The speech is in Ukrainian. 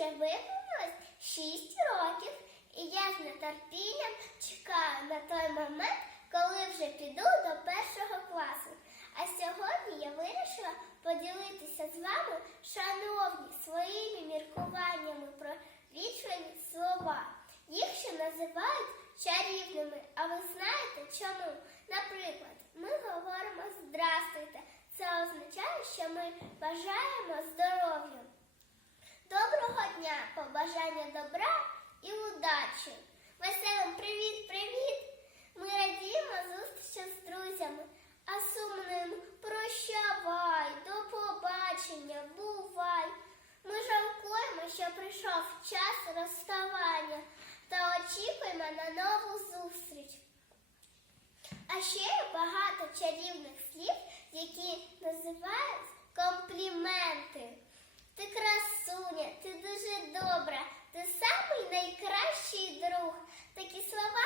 Вже виповнилось 6 років, і я з нетерпінням чекаю на той момент, коли вже піду до першого класу. А сьогодні я вирішила поділитися з вами, шановні, своїми міркуваннями про вічливі слова. Їх ще називають чарівними. А ви знаєте чому? Наприклад, ми говоримо здрастуйте. Це означає, що ми бажаємо здоров'я. Побажання добра і удачі. Веселим привіт-привіт! Ми радіємо зустрічі з друзями, а сумним прощавай, до побачення, бувай. Ми жалкуємо, що прийшов час розставання та очікуємо на нову зустріч. А ще є багато чарівних слів, які Такі слова